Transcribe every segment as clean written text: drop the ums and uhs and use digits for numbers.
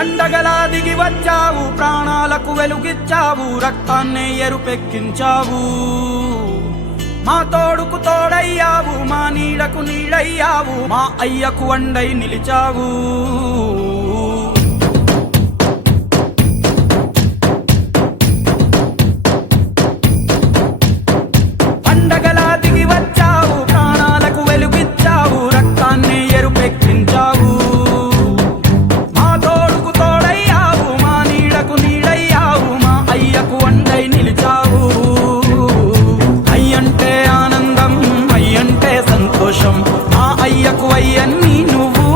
పండగలా దిగి వచ్చావు, ప్రాణాలకు వెలుగిచ్చావు, రక్తాన్నే ఎరుపెక్కించావు. మా తోడుకు తోడయ్యావు, మా నీడకు నీడయ్యావు, మా అయ్యకు వండై నిలిచావు. పండగలా దిగి వచ్చావు, ప్రాణాలకు వెలుగిచ్చావు, రక్తాన్నే ఎరుపెక్కించావు. మా తోడుకు తోడయ్యావు, మా నీడకు నీడయ్యావు, మా అయ్యకు వండై నిలిచావు. అయ్యంటే ఆనందం, అయ్యంటే సంతోషం, మా అయ్యకు అయ్యన్ని నువ్వు.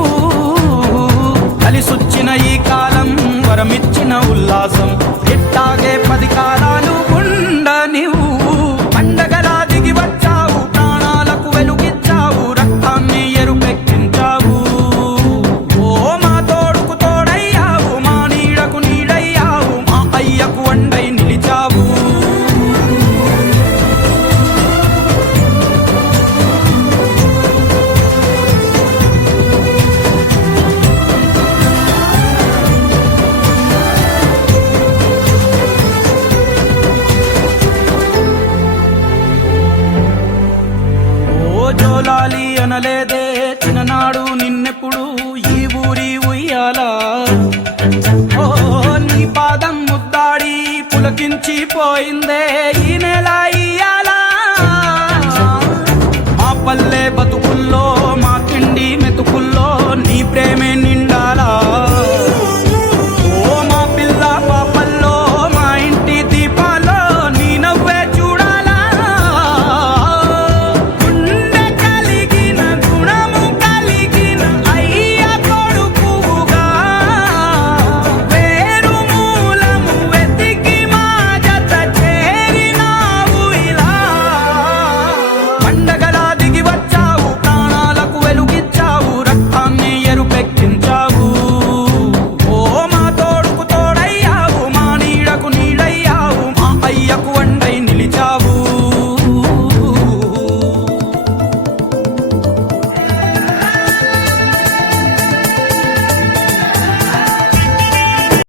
కలిసొచ్చిన ఈ కాలం వరమిచ్చిన ఉల్లాసం, ఇట్టాగే 10 కాలాలు ఉండనివ్వు. పండగలా దిగి వచ్చావు, ప్రాణాలకు వెలుగిచ్చావు, రక్తాన్ని ఎరుపెక్కించావు. ఓ మా తోడుకు తోడయ్యావు, మా నీడకు నీడయ్యావు, మా అయ్యకు వండై నిలిచావు. జోలాలి అనలేదే చిన్ననాడు నిన్నెప్పుడు ఈ ఊరి ఉయ్యాలా. ఓ నీ పాదం ముద్దాడి పులకించి పోయిందే ఈ నెల ఇయ్యాలా. మా పల్లె బతుకుల్లో, మా తిండి మెతుకుల్లో నీ ప్రేమే